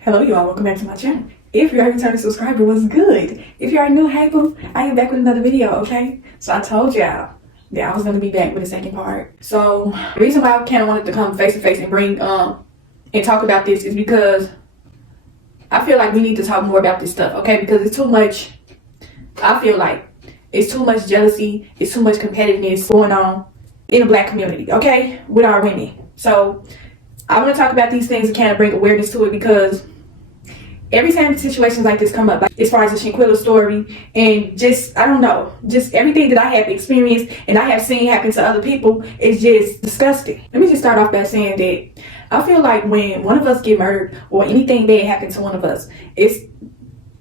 Hello y'all, welcome back to my channel. If you're a returning subscriber, what's good? If you're new, hey boo, I am back with another video, okay? So I told y'all that I was gonna be back with a second part. So the reason why I kind of wanted to come face to face and bring and talk about this is because I feel like we need to talk more about this stuff, okay? Because it's too much. I feel like it's too much jealousy, it's too much competitiveness going on in the black community, okay, with our women. So I want to talk about these things and kind of bring awareness to it, because every time situations like this come up, like as far as the Shanquella story and just, I don't know, just everything that I have experienced and I have seen happen to other people is just disgusting. Let me just start off by saying that I feel like when one of us get murdered or anything bad happens to one of us,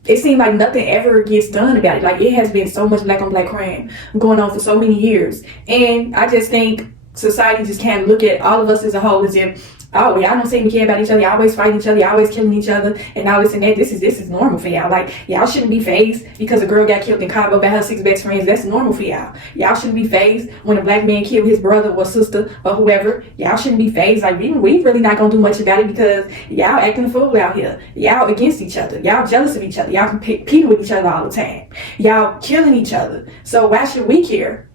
it seems like nothing ever gets done about it. Like, it has been so much black on black crime going on for so many years. And I just think society just can't look at all of us as a whole as if, oh, y'all don't seem to care about each other, y'all always fighting each other, y'all always killing each other, and all this and that. This is normal for y'all. Like, y'all shouldn't be fazed because a girl got killed in Cabo by her 6 best friends. That's normal for y'all. Y'all shouldn't be fazed when a black man killed his brother or sister or whoever. Y'all shouldn't be fazed. Like, we really not gonna do much about it because y'all acting a fool out here. Y'all against each other. Y'all jealous of each other. Y'all competing with each other all the time. Y'all killing each other. So why should we care?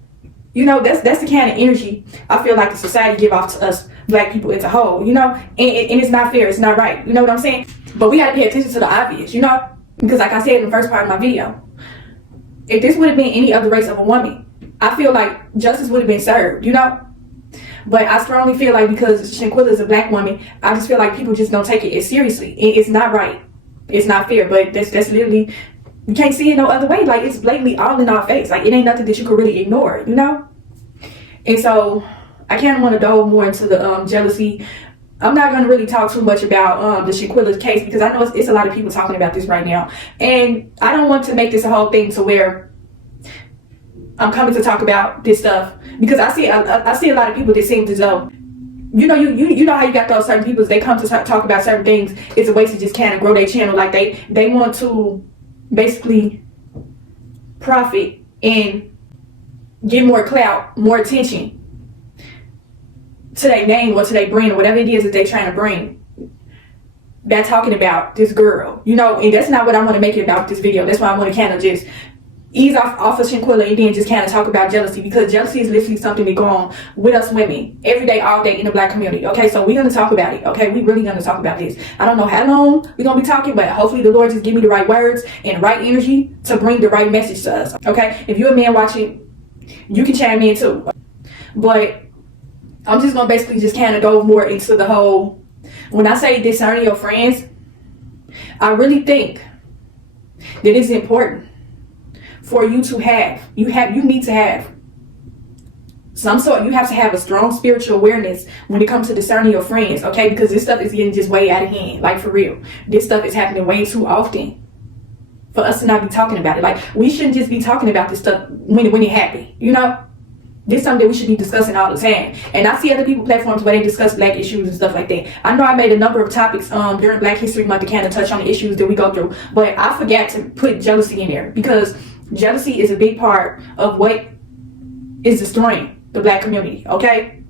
You know, that's the kind of energy I feel like the society give off to us black people as a whole, you know, and it's not fair, it's not right, you know what I'm saying? But we got to pay attention to the obvious, you know, because like I said in the first part of my video, if this would have been any other race of a woman, I feel like justice would have been served, you know. But I strongly feel like because Shanquella is a black woman, I just feel like people just don't take it as seriously. It's not right, it's not fair, but that's literally, you can't see it no other way. Like, it's blatantly all in our face. Like, it ain't nothing that you could really ignore, you know? And so I kind of want to delve more into the jealousy. I'm not going to really talk too much about the Shanquella case because I know it's a lot of people talking about this right now. And I don't want to make this a whole thing to where I'm coming to talk about this stuff, because I see a lot of people that seem as though, you know, you know how you got those certain people, they come to talk about certain things. It's a way to just kind of grow their channel. Like, they want to basically profit and get more clout, more attention to their name or to their brand or whatever it is that they're trying to bring by talking about this girl, you know. And that's not what I want to make it about this video. That's why I want to kind of just ease off of Shanquella and then just kind of talk about jealousy, because jealousy is literally something that go on with us women every day, all day in the black community. Okay, so we're gonna talk about it. Okay, we really gonna talk about this. I don't know how long we're gonna be talking, but hopefully the Lord just give me the right words and the right energy to bring the right message to us. Okay, if you're a man watching, you can chime in too. But I'm just gonna basically just kind of go more into the whole, when I say discerning your friends, I really think that it's important for you to have, you need to have some sort, you have to have a strong spiritual awareness when it comes to discerning your friends, okay? Because this stuff is getting just way out of hand, like, for real. This stuff is happening way too often for us to not be talking about it. Like, we shouldn't just be talking about this stuff when it happened, you know? This is something that we should be discussing all the time. And I see other people platforms where they discuss black issues and stuff like that. I know I made a number of topics during Black History Month to kind of touch on the issues that we go through, but I forgot to put jealousy in there, because jealousy is a big part of what is destroying the black community, okay?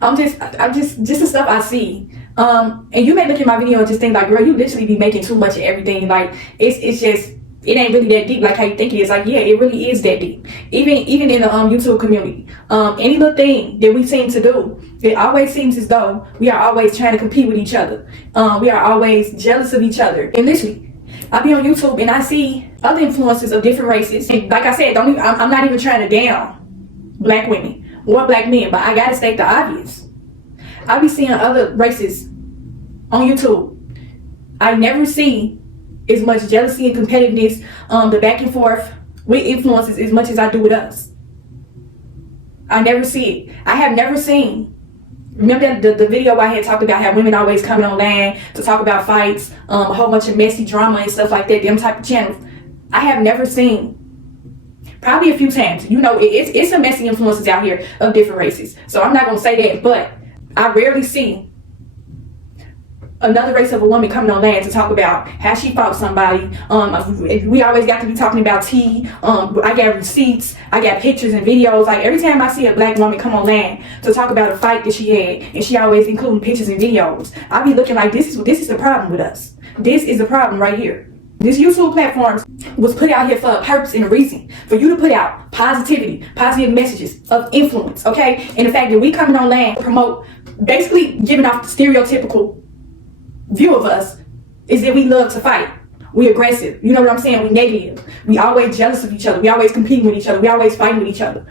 I'm just the stuff I see. And you may look at my video and just think like, girl, you literally be making too much of everything. Like, it's just, it ain't really that deep like how you think it is. Like, yeah, it really is that deep. Even in the YouTube community, any little thing that we seem to do, it always seems as though we are always trying to compete with each other. We are always jealous of each other. And literally, I be on YouTube and I see other influencers of different races. And like I said, I'm not even trying to down black women or black men, but I gotta state the obvious. I be seeing other races on YouTube. I never see as much jealousy and competitiveness, the back and forth with influencers as much as I do with us. I never see it. I have never seen, remember the video I had talked about how women always coming online to talk about fights, a whole bunch of messy drama and stuff like that, them type of channels. I have never seen, probably a few times, you know, it's some messy influences out here of different races. So I'm not going to say that, but I rarely see another race of a woman coming on land to talk about how she fought somebody. We always got to be talking about tea. I got receipts, I got pictures and videos. Like every time I see a black woman come on land to talk about a fight that she had, and she always including pictures and videos, I be looking like this is the problem with us. This is the problem right here. This YouTube platform was put out here for a purpose and a reason. For you to put out positivity, positive messages of influence, okay? And the fact that we coming on land to promote, basically giving off the stereotypical view of us is that we love to fight. We aggressive. You know what I'm saying? We negative. We always jealous of each other. We always competing with each other. We always fighting with each other.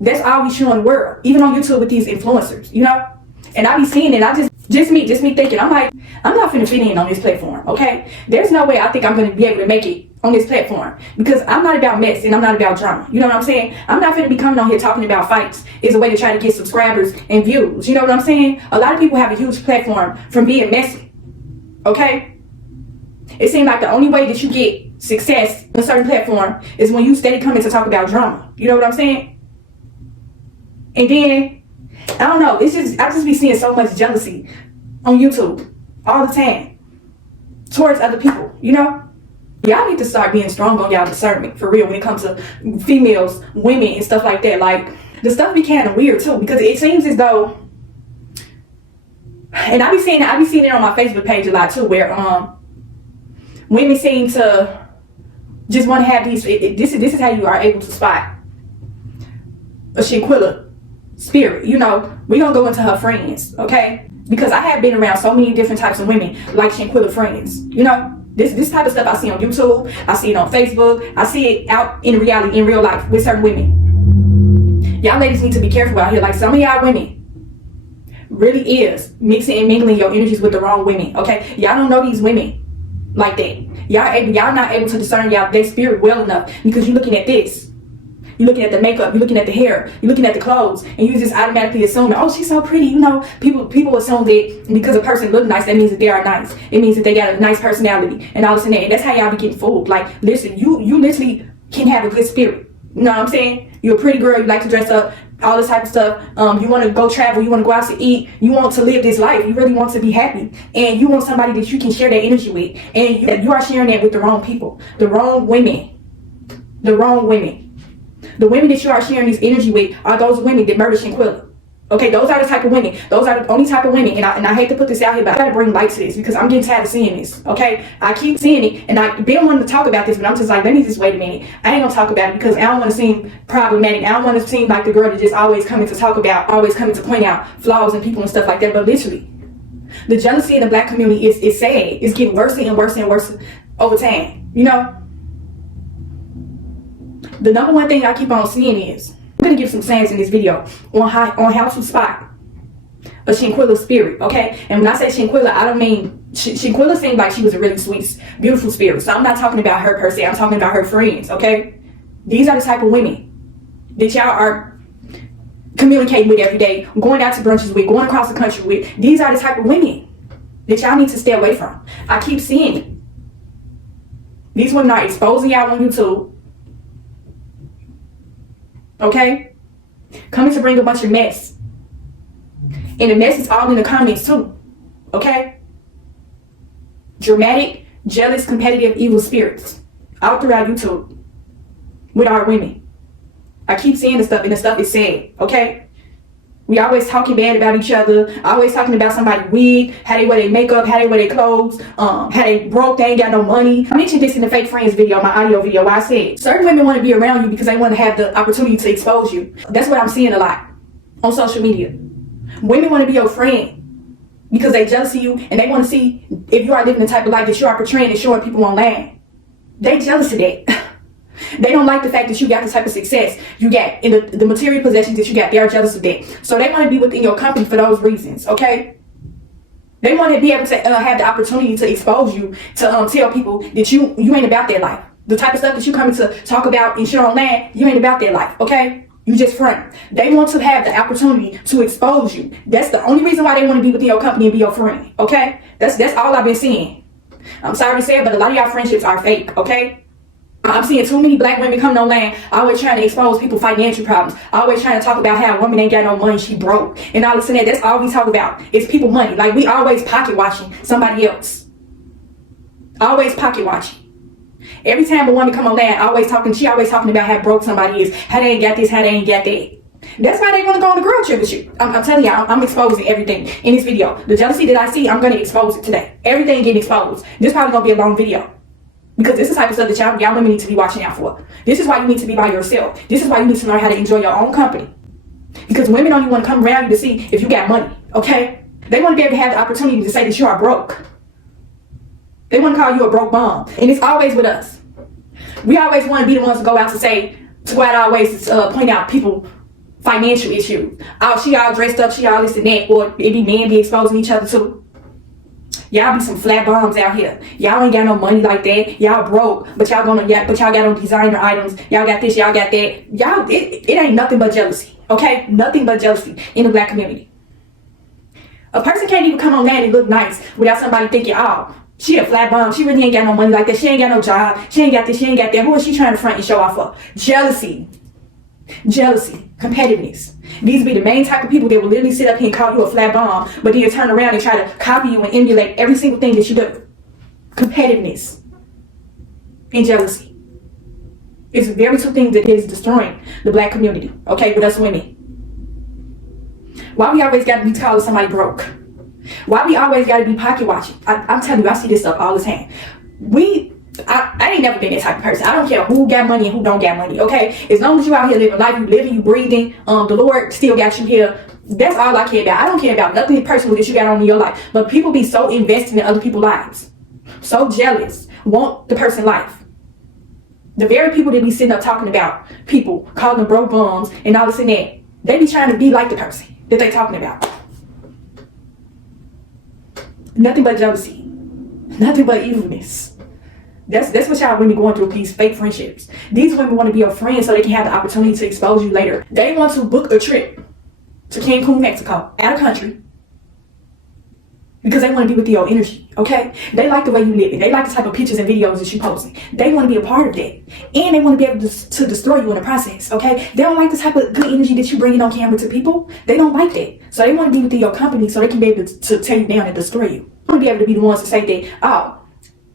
That's all we show in the world. Even on YouTube with these influencers, you know? And I be seeing it. Just me thinking, I'm like, I'm not finna fit in on this platform, okay? There's no way I think I'm gonna be able to make it on this platform because I'm not about mess and I'm not about drama. You know what I'm saying? I'm not finna be coming on here talking about fights as a way to try to get subscribers and views. You know what I'm saying? A lot of people have a huge platform from being messy, okay? It seems like the only way that you get success on a certain platform is when you steady coming to talk about drama. You know what I'm saying? And then, I don't know, I just be seeing so much jealousy on YouTube all the time towards other people, you know? Y'all need to start being strong on y'all discernment, for real, when it comes to females, women, and stuff like that. Like, the stuff be kind of weird, too, because it seems as though, and I be seeing it on my Facebook page a lot, too, where women seem to just want to have these, this is how you are able to spot a Shanquella spirit. You know, we gonna go into her friends, okay? Because I have been around so many different types of women like Shanquella friends. You know, this type of stuff I see on YouTube, I see it on Facebook, I see it out in reality, in real life with certain women. Y'all ladies need to be careful out here. Like, some of y'all women really is mixing and mingling your energies with the wrong women, okay? Y'all don't know these women like that. Y'all not able to discern their spirit well enough because you're looking at this. You're looking at the makeup, you're looking at the hair, you're looking at the clothes, and you just automatically assume, oh, she's so pretty. You know, people assume that because a person looks nice, that means that they are nice. It means that they got a nice personality and all this and that. And that's how y'all be getting fooled. Like, listen, you literally can have a good spirit. You know what I'm saying? You're a pretty girl, you like to dress up, all this type of stuff. You want to go travel, you want to go out to eat, you want to live this life, you really want to be happy, and you want somebody that you can share that energy with, and you are sharing that with the wrong people, the wrong women. The women that you are sharing this energy with are those women that murdered Shanquella. Okay, those are the type of women. Those are the only type of women. And I hate to put this out here, but I gotta bring light to this because I'm getting tired of seeing this. Okay, I keep seeing it, and I've been wanting to talk about this, but I'm just like, let me just wait a minute. I ain't gonna talk about it because I don't want to seem problematic. I don't want to seem like the girl that just always coming to talk about, always coming to point out flaws in people and stuff like that. But literally, the jealousy in the black community is sad. It's getting worse and worse and worse over time. You know. The number one thing I keep on seeing is, I'm going to give some signs in this video on how to spot a Shanquella spirit, okay? And when I say Shanquella, I don't mean, Shanquella seemed like she was a really sweet, beautiful spirit. So I'm not talking about her per se, I'm talking about her friends, okay? These are the type of women that y'all are communicating with every day, going out to brunches with, going across the country with. These are the type of women that y'all need to stay away from. I keep seeing it. These women are exposing y'all on YouTube. Okay? Coming to bring a bunch of mess. And the mess is all in the comments too. Okay? Dramatic, jealous, competitive, evil spirits. All throughout YouTube. With our women. I keep seeing the stuff, and the stuff is sad. Okay? We always talking bad about each other. Always talking about somebody's wig, how they wear their makeup, how they wear their clothes, how they broke, they ain't got no money. I mentioned this in the Fake Friends video, my audio video, where I said certain women want to be around you because they want to have the opportunity to expose you. That's what I'm seeing a lot on social media. Women want to be your friend because they jealous of you and they want to see if you are living the type of life that you are portraying and showing people online. They jealous of that. They don't like the fact that you got the type of success you got in the material possessions that you got. They are jealous of that. So they want to be within your company for those reasons, okay? They want to be able to have the opportunity to expose you, to tell people that you ain't about their life. The type of stuff that you coming to talk about and share online, you ain't about their life, okay? You just front. They want to have the opportunity to expose you. That's the only reason why they want to be within your company and be your friend, okay? That's all I've been seeing. I'm sorry to say it, but a lot of y'all friendships are fake, okay? I'm seeing too many black women coming online, always trying to expose people financial problems, always trying to talk about how a woman ain't got no money, she broke, and all this and that. That's all we talk about is people money. Like, we always pocket watching somebody else. Always pocket watching. Every time a woman come online, she always talking about how broke somebody is, how they ain't got this, how they ain't got that. That's why they want to go on the girl trip with you. I'm telling y'all, I'm exposing everything in this video. The jealousy that I see, I'm going to expose it today. Everything getting exposed. This probably going to be a long video. Because this is the type of stuff that y'all women need to be watching out for. This is why you need to be by yourself. This is why you need to learn how to enjoy your own company. Because women only want to come around you to see if you got money, okay? They want to be able to have the opportunity to say that you are broke. They want to call you a broke bum. And it's always with us. We always want to be the ones to go out always point out people financial issues. Oh, she all dressed up, she all this and that, or it be men be exposing each other too. Y'all be some flat bums out here. Y'all ain't got no money like that. Y'all broke, but y'all got on designer items. Y'all got this, y'all got that. Y'all, it ain't nothing but jealousy, okay? Nothing but jealousy in the black community. A person can't even come online and look nice without somebody thinking, oh, she a flat bum. She really ain't got no money like that. She ain't got no job. She ain't got this, she ain't got that. Who is she trying to front and show off for? Jealousy. Jealousy, competitiveness. These be the main type of people that will literally sit up here and call you a flat bomb, but then you turn around and try to copy you and emulate every single thing that you do. Competitiveness and jealousy. It's very two things that is destroying the black community, okay, with us women. Why we always got to be calling somebody broke? Why we always got to be pocket watching? I'm telling you, I see this stuff all the time. I ain't never been that type of person. I don't care who got money and who don't got money, okay? As long as you out here living life, you living, you breathing, the Lord still got you here. That's all I care about. I don't care about nothing personal that you got on in your life. But people be so invested in other people's lives. So jealous. Want the person's life. The very people that be sitting up talking about people, calling them broke bums and all this and that, they be trying to be like the person that they talking about. Nothing but jealousy. Nothing but evilness. That's what y'all women going through, these fake friendships. These women want to be your friends so they can have the opportunity to expose you later. They want to book a trip to Cancun, Mexico, out of country, because they want to be with your energy, okay? They like the way you live. They like the type of pictures and videos that you posting. They want to be a part of that. And they want to be able to destroy you in the process, okay? They don't like the type of good energy that you bring on camera to people. They don't like that. So they want to be with your company so they can be able to tear you down and destroy you. They want to be able to be the ones to say that, oh,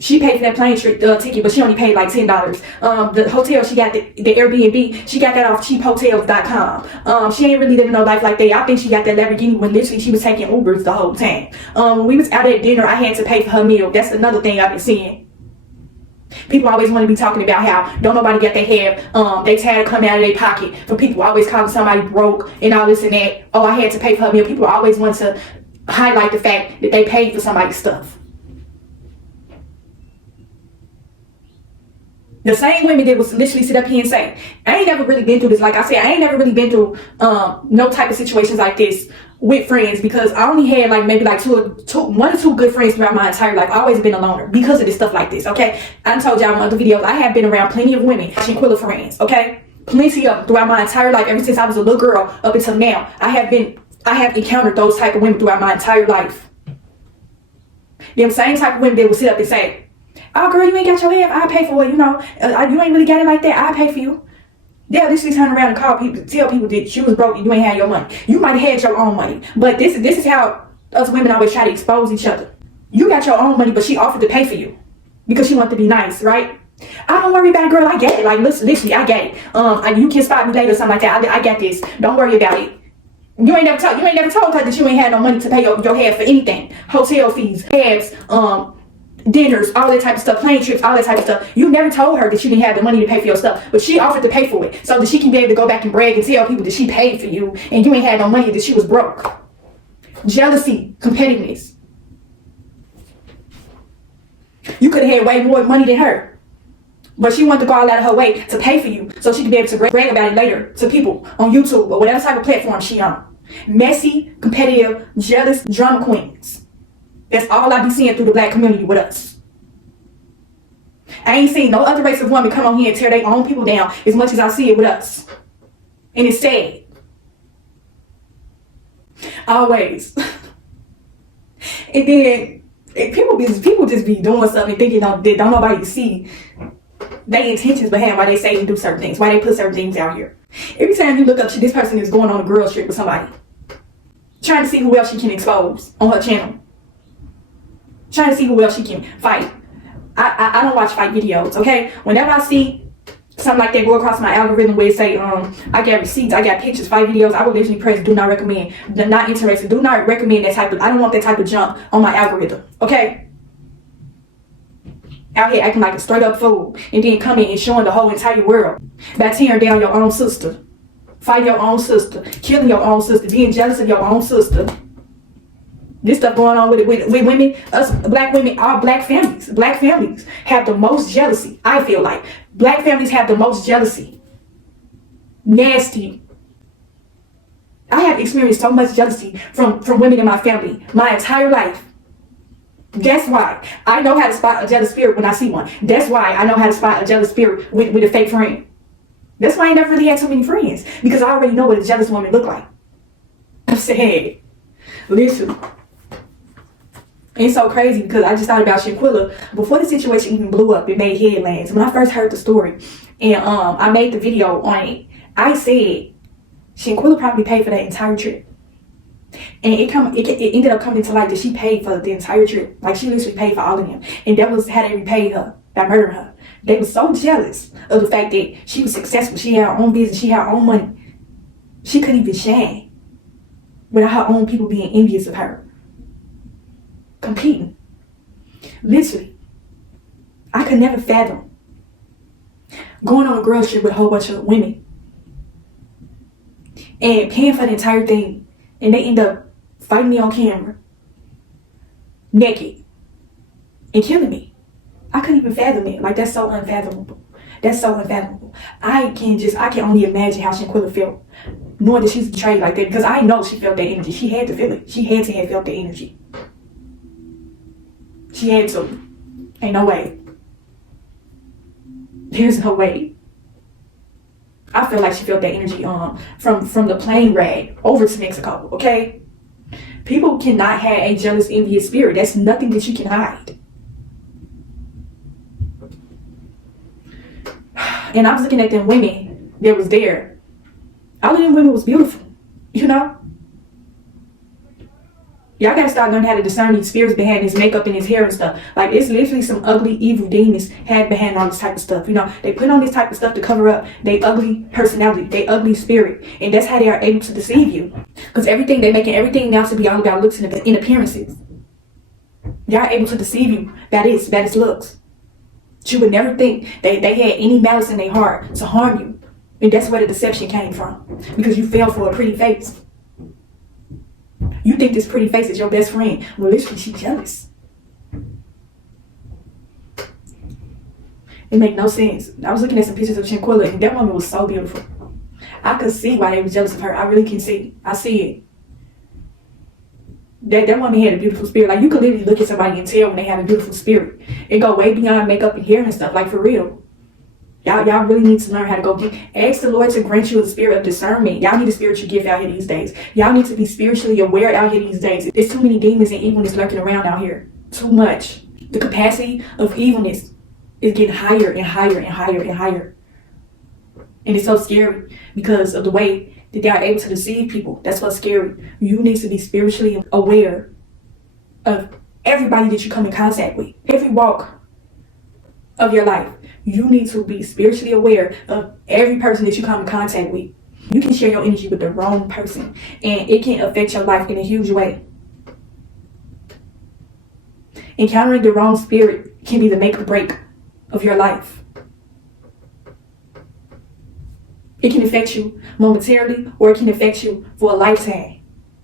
she paid for that plane ticket, but she only paid like $10. The hotel she got, the Airbnb, she got that off cheaphotels.com. She ain't really living no life like that. I think she got that Lamborghini when literally she was taking Ubers the whole time. When we was out at dinner, I had to pay for her meal. That's another thing I've been seeing. People always want to be talking about how don't nobody get their have, they tired of coming out of their pocket. For people always calling somebody broke and all this and that. Oh, I had to pay for her meal. People always want to highlight the fact that they paid for somebody's stuff. The same women that was literally sit up here and say, I ain't never really been through this. Like I said, I ain't never really been through no type of situations like this with friends, because I only had like maybe like one or two good friends throughout my entire life. I always been a loner because of this stuff like this, okay? I told y'all in other videos, I have been around plenty of women, Shanquilla friends, okay? Plenty of them throughout my entire life, ever since I was a little girl up until now. I have encountered those type of women throughout my entire life. Them same type of women that will sit up and say, oh girl, you ain't got your half, I pay for it, you know. You ain't really got it like that, I pay for you. They'll literally turn around and call people, tell people that you was broke and you ain't had your money. You might have had your own money, but this is how us women always try to expose each other. You got your own money, but she offered to pay for you because she wanted to be nice, right? I don't worry about it, girl, I get it. Like, literally, I get it. You can spot me later or something like that. I got this. Don't worry about it. You ain't never told her that you ain't had no money to pay your half for anything. Hotel fees, cabs, dinners, all that type of stuff, plane trips, all that type of stuff. You never told her that you didn't have the money to pay for your stuff, but she offered to pay for it so that she can be able to go back and brag and tell people that she paid for you and you ain't had no money, that she was broke. Jealousy, competitiveness. You could have had way more money than her, but she wanted to go all out of her way to pay for you so she could be able to brag about it later to people on YouTube or whatever type of platform she on. Messy, competitive, jealous drama queens. That's all I be seeing through the black community with us. I ain't seen no other race of women come on here and tear their own people down as much as I see it with us. And it's sad. Always. And then people just be doing something thinking that don't nobody see. They intentions behind why they say and do certain things, why they put certain things out here. Every time you look up, this person is going on a girl trip with somebody, trying to see who else she can expose on her channel, trying to see who else she can fight. I don't watch fight videos, okay? Whenever I see something like that go across my algorithm where it say, I got receipts, I got pictures, fight videos, I will literally press do not recommend, not interested, do not recommend that type of, I don't want that type of junk on my algorithm, okay? Out here acting like a straight up fool and then coming and showing the whole entire world by tearing down your own sister, fighting your own sister, killing your own sister, being jealous of your own sister. This stuff going on with women, us black women, our black families. Black families have the most jealousy, I feel like. Black families have the most jealousy. Nasty. I have experienced so much jealousy from women in my family my entire life. That's why I know how to spot a jealous spirit when I see one. That's why I know how to spot a jealous spirit with a fake friend. That's why I never really had so many friends, because I already know what a jealous woman look like. I'm saying, listen. It's so crazy because I just thought about Shanquella before the situation even blew up. It made headlines. When I first heard the story and I made the video on it, I said Shanquella probably paid for that entire trip. And it ended up coming to light that she paid for the entire trip. Like, she literally paid for all of them. And that was how they repaid her by murdering her. They were so jealous of the fact that she was successful. She had her own business. She had her own money. She couldn't even shine without her own people being envious of her. Competing. Literally. I could never fathom going on a girl trip with a whole bunch of women and paying for the entire thing, and they end up fighting me on camera, naked, and killing me. I couldn't even fathom it. Like, that's so unfathomable. That's so unfathomable. I can only imagine how Shanquella felt, knowing that she's betrayed like that, because I know she felt that energy. She had to feel it. She had to have felt the energy. She had to. Ain't no way. There's no way. I feel like she felt that energy from the plane ride over to Mexico, okay? People cannot have a jealous, envious spirit. That's nothing that you can hide. And I was looking at them women that was there. All of them women was beautiful, you know? Y'all gotta start learning how to discern these spirits behind his makeup and his hair and stuff. Like, it's literally some ugly, evil demons had behind all this type of stuff. You know, they put on this type of stuff to cover up their ugly personality, their ugly spirit. And that's how they are able to deceive you. Because they're making everything now to be all about looks and appearances. They are able to deceive you by its looks. But you would never think they had any malice in their heart to harm you. And that's where the deception came from. Because you fell for a pretty face. You think this pretty face is your best friend. Well, literally, she's jealous. It make no sense. I was looking at some pictures of Shanquella, and that woman was so beautiful. I could see why they were jealous of her. I really can see. I see it. That woman had a beautiful spirit. Like, you could literally look at somebody and tell when they have a beautiful spirit. It go way beyond makeup and hair and stuff. Like, for real. Y'all really need to learn how to go ask the Lord to grant you a spirit of discernment. Y'all need a spiritual gift out here these days. Y'all need to be spiritually aware out here these days. There's too many demons and evilness lurking around out here. Too much. The capacity of evilness is getting higher and higher and higher and higher. And it's so scary because of the way that they are able to deceive people. That's what's scary. You need to be spiritually aware of everybody that you come in contact with. Every walk of your life. You need to be spiritually aware of every person that you come in contact with. You can share your energy with the wrong person, and it can affect your life in a huge way. Encountering the wrong spirit can be the make or break of your life. It can affect you momentarily, or it can affect you for a lifetime.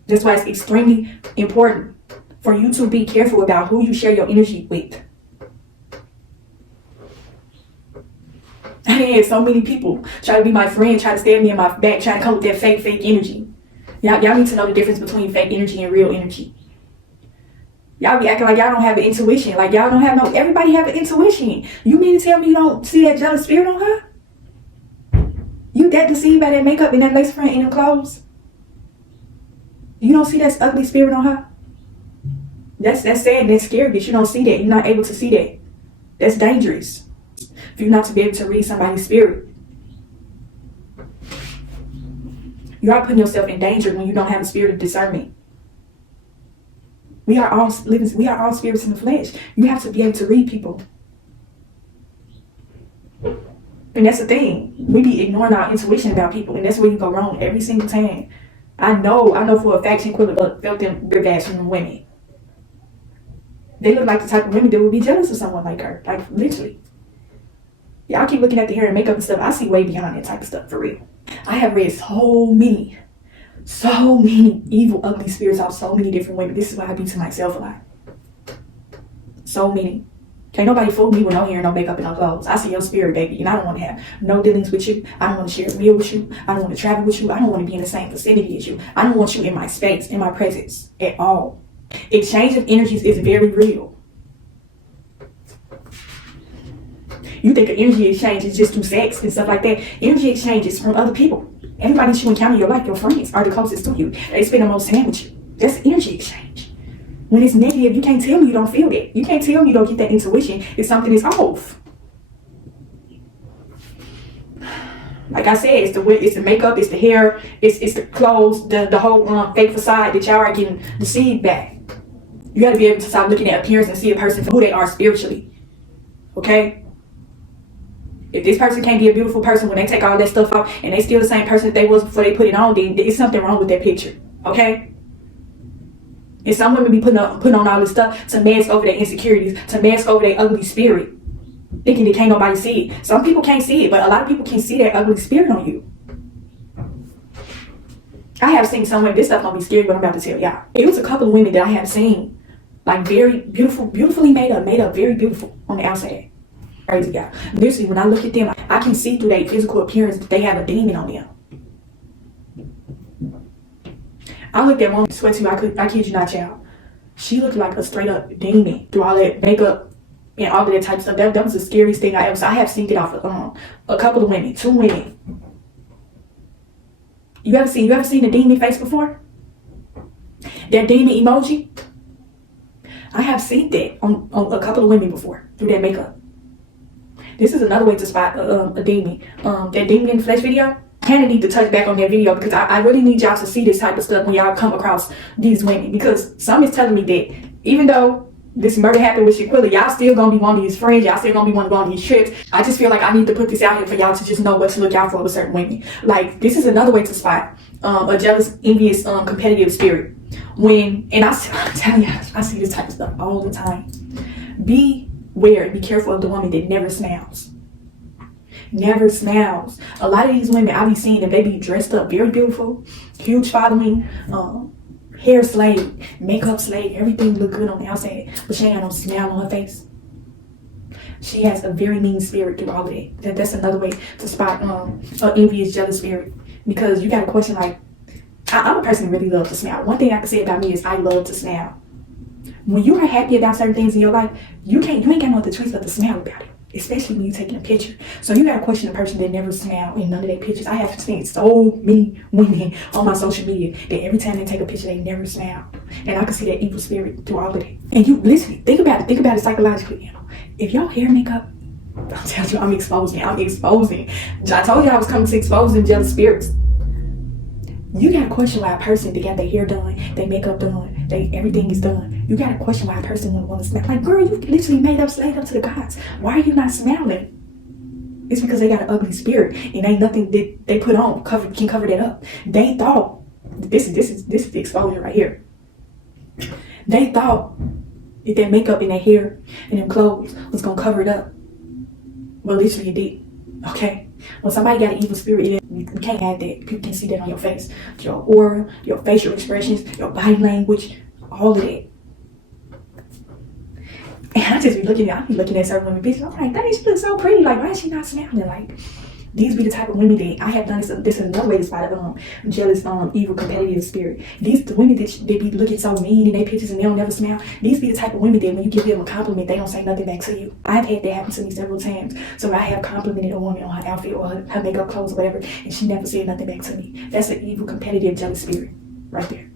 That's why it's extremely important for you to be careful about who you share your energy with. I had so many people try to be my friend, try to stab me in my back, trying to come with that fake energy. Y'all need to know the difference between fake energy and real energy. Y'all be acting like y'all don't have an intuition. Like, y'all don't have no, everybody have an intuition. You mean to tell me you don't see that jealous spirit on her? You that deceived by that makeup and that lace front and them clothes? You don't see that ugly spirit on her? That's sad and that's scary that you don't see that. You're not able to see that. That's dangerous. for you not to be able to read somebody's spirit. You are putting yourself in danger when you don't have a spirit of discernment. We are all spirits in the flesh. You have to be able to read people. And that's the thing. We be ignoring our intuition about people, and that's where you go wrong every single time. I know for a fact Shanquella felt them real bad from women. They look like the type of women that would be jealous of someone like her. Like, literally. Y'all keep looking at the hair and makeup and stuff. I see way beyond that type of stuff, for real. I have read so many evil, ugly spirits off so many different women. This is why I be to myself a lot. So many. Can't nobody fool me with no hair, no makeup, and no clothes. I see your spirit, baby, and I don't want to have no dealings with you. I don't want to share a meal with you. I don't want to travel with you. I don't want to be in the same vicinity as you. I don't want you in my space, in my presence, at all. Exchange of energies is very real. You think an energy exchange is just through sex and stuff like that. Energy exchange is from other people. Everybody that you encounter in your life, your friends, are the closest to you. They spend the most time with you. That's energy exchange. When it's negative, you can't tell me you don't feel that. You can't tell me you don't get that intuition if something is off. Like I said, it's the makeup, it's the hair, it's the clothes, the whole fake facade that y'all are getting deceived back. You got to be able to stop looking at appearance and see a person for who they are spiritually. Okay? If this person can't be a beautiful person when they take all that stuff off and they still the same person that they was before they put it on, then there's something wrong with that picture. Okay? And some women be putting on all this stuff to mask over their insecurities, to mask over their ugly spirit, thinking that can't nobody see it. Some people can't see it, but a lot of people can see that ugly spirit on you. I have seen some women, this stuff gonna be scary, but I'm about to tell y'all. It was a couple of women that I have seen, like very beautiful, beautifully made up, very beautiful on the outside. Crazy guy. Literally, when I look at them, I can see through their physical appearance that they have a demon on them. I looked at one, swear to you, I kid you not, y'all. She looked like a straight up demon through all that makeup and all of that type of stuff. That was the scariest thing I ever saw. I have seen it off of a couple of women, 2 women. You ever seen the demon face before? That demon emoji? I have seen that on a couple of women before through that makeup. This is another way to spot a demon. That demon in the flesh video, I kind of need to touch back on that video because I really need y'all to see this type of stuff when y'all come across these women, because some is telling me that even though this murder happened with Shanquella, y'all still gonna be one of these friends, y'all still gonna be one of these trips. I just feel like I need to put this out here for y'all to just know what to look out for with certain women. Like, this is another way to spot a jealous, envious, competitive spirit. I'm telling you, I see this type of stuff all the time. Beware and be careful of the woman that never smiles. Never smiles. A lot of these women, I be seeing them, they be dressed up very beautiful, huge following, hair slayed, makeup slayed, everything look good on the outside, but she ain't got no smile on her face. She has a very mean spirit through all of that. That's another way to spot an envious, jealous spirit, because you got to question, like, I'm a person who really loves to smile. One thing I can say about me is I love to smile. When you are happy about certain things in your life, you ain't got no other choice but to smile about it. Especially when you're taking a picture. So you gotta question the person that never smile in none of their pictures. I have seen so many women on my social media that every time they take a picture, they never smile. And I can see that evil spirit through all of it. And you, listen, think about it psychologically. You know, if your hair makeup, I'm telling you, I'm exposing. I told you I was coming to exposing jealous spirits. You gotta question why a person, they got their hair done, their makeup done, everything is done. You gotta question why a person wouldn't want to smile. Like, girl, you literally slayed up to the gods. Why are you not smiling? It's because they got an ugly spirit, and ain't nothing that they put on can cover that up. They thought this is the exposure right here. They thought that their makeup and their hair and their clothes was gonna cover it up. Well, literally it did. Okay. When somebody got an evil spirit, you can't have that. People can see that on your face. Your aura, your facial expressions, your body language, all of that. And I be looking at certain women bitches. I'm like, dang, she looks so pretty. Like, why is she not smiling? Like, these be the type of women that I have done this is another way to spot jealous, evil, competitive spirit. The women that they be looking so mean in their pictures and they don't never smile. These be the type of women that when you give them a compliment, they don't say nothing back to you. I've had that happen to me several times. So I have complimented a woman on her outfit or her makeup, clothes, or whatever, and she never said nothing back to me. That's an evil, competitive, jealous spirit right there.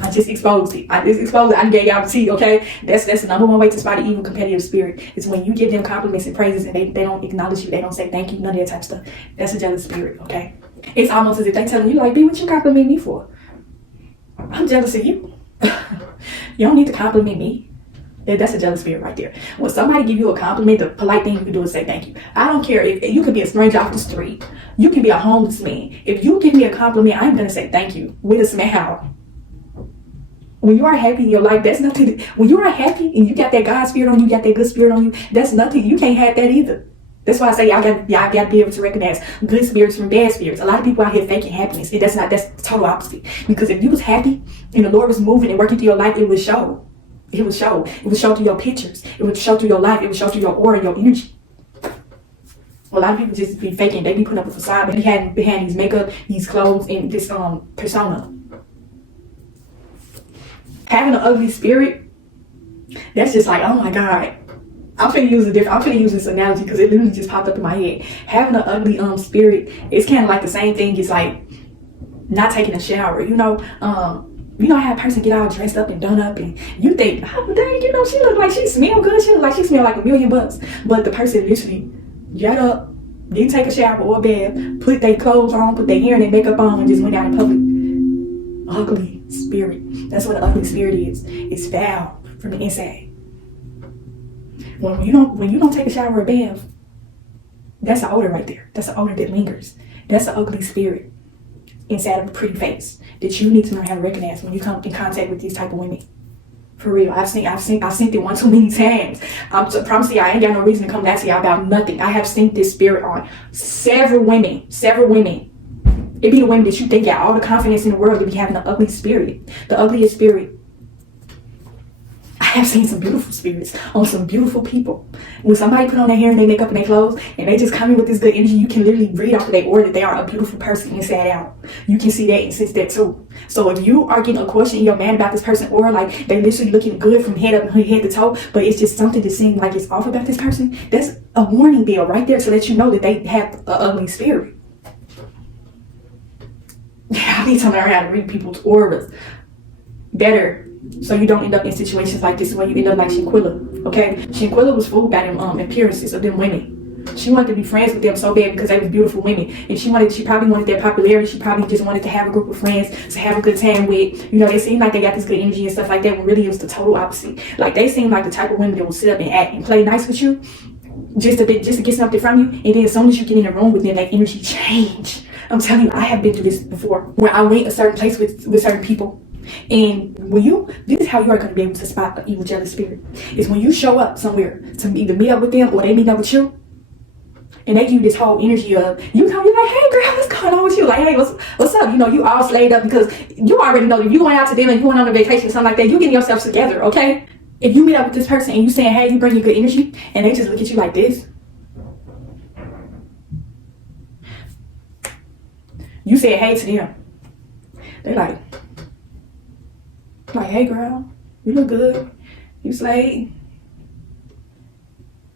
I just exposed it. I gave y'all the tea, okay? That's the number one way to spot an evil competitive spirit is when you give them compliments and praises and they don't acknowledge you, they don't say thank you, none of that type of stuff. That's a jealous spirit, okay? It's almost as if they telling you, like, B, what you compliment me for? I'm jealous of you. You don't need to compliment me. That's a jealous spirit right there. When somebody give you a compliment, the polite thing you can do is say thank you. I don't care if you could be a stranger off the street. You can be a homeless man. If you give me a compliment, I'm going to say thank you with a smile. When you are happy in your life, that's nothing. When you are happy and you got that God spirit on you, got that good spirit on you, that's nothing. You can't have that either. That's why I say y'all got to be able to recognize good spirits from bad spirits. A lot of people out here faking happiness. That's the total opposite. Because if you was happy and the Lord was moving and working through your life, it would show. It would show. It would show through your pictures. It would show through your life. It would show through your aura, your energy. A lot of people just be faking. They be putting up a facade, but behind these makeup, these clothes, and this persona. Having an ugly spirit, that's just like, oh my God. I'm finna use this analogy because it literally just popped up in my head. Having an ugly spirit, it's kind of like the same thing as like not taking a shower. You know how a person get all dressed up and done up and you think, oh dang, she look like she smell good. She look like she smell like $1,000,000. But the person literally got up, didn't take a shower or a bath, put their clothes on, put their hair and their makeup on, and just went out in public. Ugly spirit. That's what an ugly spirit is. It's foul from the inside. When you don't take a shower or bath, that's an odor right there. That's an odor that lingers. That's an ugly spirit inside of a pretty face that you need to learn how to recognize when you come in contact with these type of women. For real, I've seen it one too many times. I promise you, I ain't got no reason to come back to y'all about nothing. I have seen this spirit on several women. It be the women that you think got all the confidence in the world to be having an ugly spirit. The ugliest spirit. I have seen some beautiful spirits on some beautiful people. When somebody put on their hair and their makeup and their clothes and they just come in with this good energy, you can literally read off of their aura that they are a beautiful person inside out. You can see that and sense that too. So if you are getting a question in your mind about this person, or like they literally looking good from head up head to toe, but it's just something that seems like it's off about this person, that's a warning bell right there to let you know that they have an ugly spirit. I need to learn how to read people's auras better so you don't end up in situations like this where you end up like Shanquilla, okay? Shanquilla was fooled by them appearances of them women. She wanted to be friends with them so bad because they was beautiful women. And she probably wanted their popularity. She probably just wanted to have a group of friends to have a good time with. They seem like they got this good energy and stuff like that, when really it was the total opposite. Like, they seem like the type of women that will sit up and act and play nice with you just to get something from you. And then as soon as you get in the room with them, that energy change. I'm telling you, I have been through this before, where I went a certain place with certain people. And this is how you are going to be able to spot an evil jealous spirit, is when you show up somewhere to either meet up with them or they meet up with you, and they give you this whole energy of, you're like, hey girl, what's going on with you? Like, hey, what's up? You all slayed up because you already know if you're going out to dinner and you're going on a vacation or something like that, you getting yourself together, okay? If you meet up with this person and you saying, hey, you bring your good energy, and they just look at you like this, you said hey to them, they're like, hey girl, you look good, you slayed.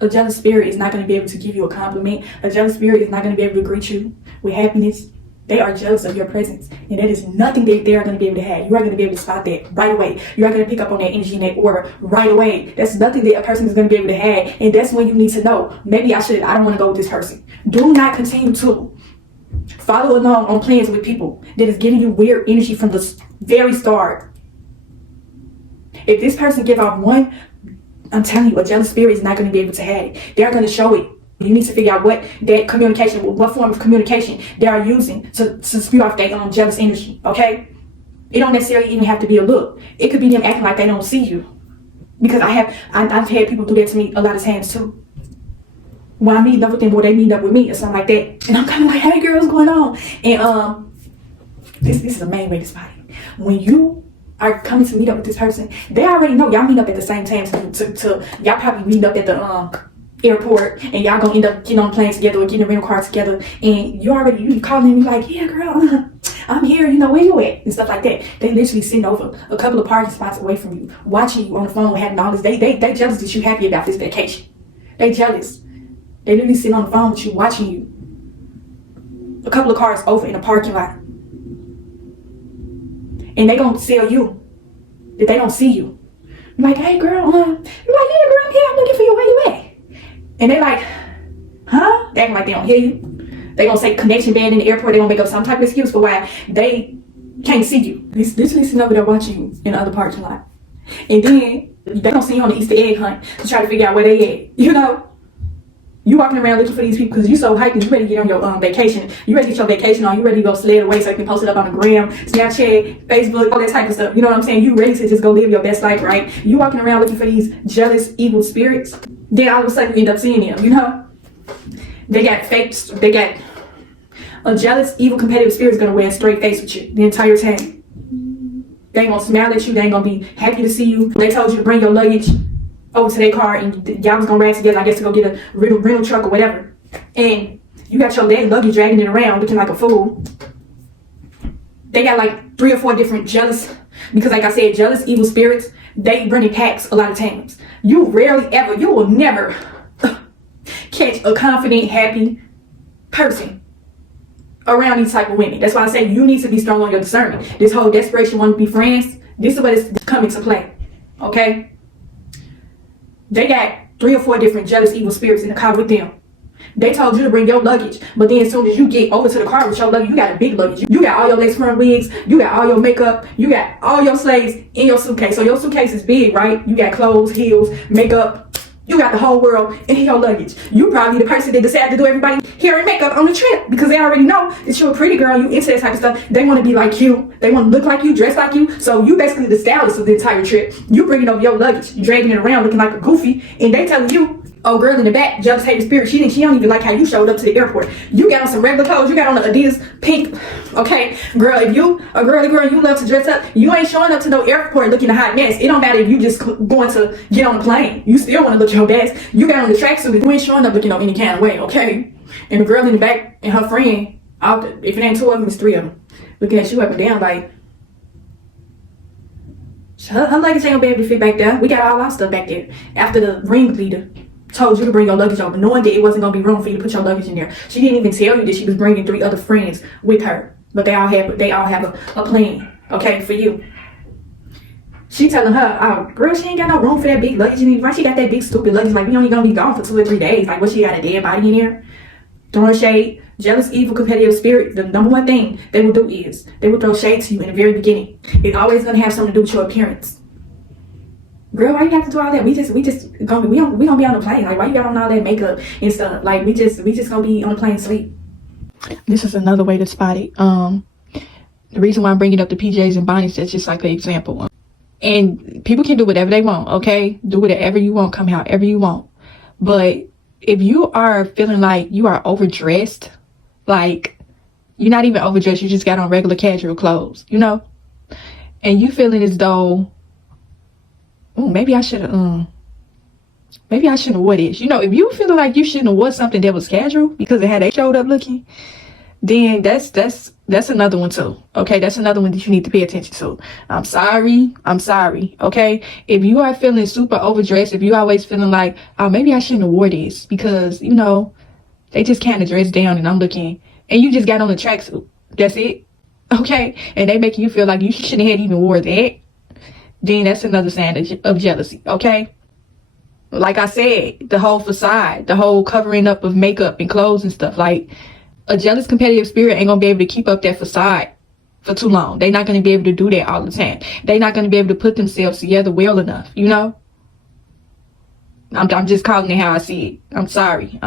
A jealous spirit is not going to be able to give you a compliment. A jealous spirit is not going to be able to greet you with happiness. They are jealous of your presence, and that is nothing that they are going to be able to have. You are going to be able to spot that right away. You are going to pick up on that energy and that aura right away. That's nothing that a person is going to be able to have, and that's when you need to know, maybe I don't want to go with this person. Do not continue to follow along on plans with people that is giving you weird energy from the very start. If this person give off one, I'm telling you, a jealous spirit is not going to be able to have it. They're going to show it. You need to figure out what form of communication they are using to spew off their jealous energy, okay? It don't necessarily even have to be a look. It could be them acting like they don't see you. Because I've had people do that to me a lot of times too. When I meet up with them or they meet up with me or something like that, and I'm kind of like, hey girl, what's going on? And this is the main way to spot it. When you are coming to meet up with this person, they already know y'all meet up at the same time. To y'all probably meet up at the airport, and y'all gonna end up getting on planes together or getting a rental car together, and you call them and you're like, yeah girl, I'm here, where you at, and stuff like that. They literally sitting over a couple of parking spots away from you, watching you on the phone, having all this. They jealous that you happy about this vacation. They jealous. They literally sitting on the phone with you, watching you a couple of cars over in a parking lot. And they gonna sell you that they don't see you. You're like, hey girl, you're like, yeah girl, I'm here, I'm looking for you, where you at? And they like, huh? They acting like they don't hear you. They gonna say connection bad in the airport. They gonna make up some type of excuse for why they can't see you. It's literally sitting over there watching you in the other parking lot. And then they don't see you on the Easter egg hunt to try to figure out where they at. You know? You walking around looking for these people because you so hyped and you ready to get on your vacation. You ready to get your vacation on. You ready to go sled away so you can post it up on the gram, Snapchat, Facebook, all that type of stuff. You know what I'm saying? You ready to just go live your best life, right? You walking around looking for these jealous, evil spirits. Then all of a sudden you end up seeing them, you know? They got a jealous, evil, competitive spirit is going to wear a straight face with you the entire time. They ain't going to smile at you. They ain't going to be happy to see you. They told you to bring your luggage over to their car and y'all was going to ride together, I guess, to go get a rental truck or whatever. And you got your dad's luggage dragging it around looking like a fool. They got like 3 or 4 different jealous, because like I said, jealous, evil spirits, they bring in packs a lot of times. You will never catch a confident, happy person around these type of women. That's why I say you need to be strong on your discernment. This whole desperation, want to be friends, this is what is coming to play. Okay? They got 3 or 4 different jealous, evil spirits in the car with them. They told you to bring your luggage, but then as soon as you get over to the car with your luggage, you got a big luggage. You got all your lace front wigs, you got all your makeup, you got all your slaves in your suitcase. So your suitcase is big, right? You got clothes, heels, makeup. You got the whole world in your luggage. You probably the person that decided to do everybody hair and makeup on the trip because they already know that you're a pretty girl, you into that type of stuff. They want to be like you. They want to look like you, dress like you. So you basically the stylist of the entire trip. You bringing over your luggage, dragging it around looking like a goofy, and they telling you, oh, girl in the back, jealous, hated spirit. She don't even like how you showed up to the airport. You got on some regular clothes. You got on the Adidas pink. Okay, girl, if you a girly girl, you love to dress up. You ain't showing up to no airport looking a hot mess. It don't matter if you just going to get on the plane. You still want to look your best. You got on the tracksuit. You ain't showing up looking any kind of way. Okay, and the girl in the back and her friend, if it ain't 2 of them, it's 3 of them, looking at you up and down like. Her luggage ain't gonna be able to fit back there. We got all our stuff back there. After the ringleader told you to bring your luggage over, knowing that it wasn't gonna be room for you to put your luggage in there. She didn't even tell you that she was bringing 3 other friends with her, but they all have a plan, okay, for you. She telling her, oh, girl, she ain't got no room for that big luggage. And why she got that big stupid luggage? Like, we only gonna be gone for 2 or 3 days. Like, what, she got a dead body in there? Throwing shade, jealous, evil, competitive spirit. The number one thing they will do is they will throw shade to you in the very beginning. It's always gonna have something to do with your appearance. Girl, why you have to do all that? We gonna be on the plane. Like, why you got on all that makeup and stuff? Like, we just gonna be on the plane asleep. This is another way to spot it. The reason why I'm bringing up the PJs and Bonnie's, that's just like an example. And people can do whatever they want, okay? Do whatever you want, come however you want. But if you are feeling like you are overdressed, like you're not even overdressed, you just got on regular casual clothes, you know? And you feeling as though, maybe I shouldn't have wore this. You know, if you feeling like you shouldn't have wore something that was casual because of how they showed up looking, then that's another one too. Okay, that's another one that you need to pay attention to. I'm sorry. Okay, if you are feeling super overdressed, if you always feeling like, oh, maybe I shouldn't have wore this because, you know, they just kind of dressed down and I'm looking, and you just got on a tracksuit. That's it. Okay, and they making you feel like you shouldn't have even wore that. Then that's another sign of jealousy. Okay. Like I said, the whole facade, the whole covering up of makeup and clothes and stuff, like, a jealous competitive spirit ain't gonna be able to keep up that facade for too long. They're not gonna be able to do that all the time. They're not gonna be able to put themselves together well enough, you know? I'm just calling it how I see it. I'm sorry.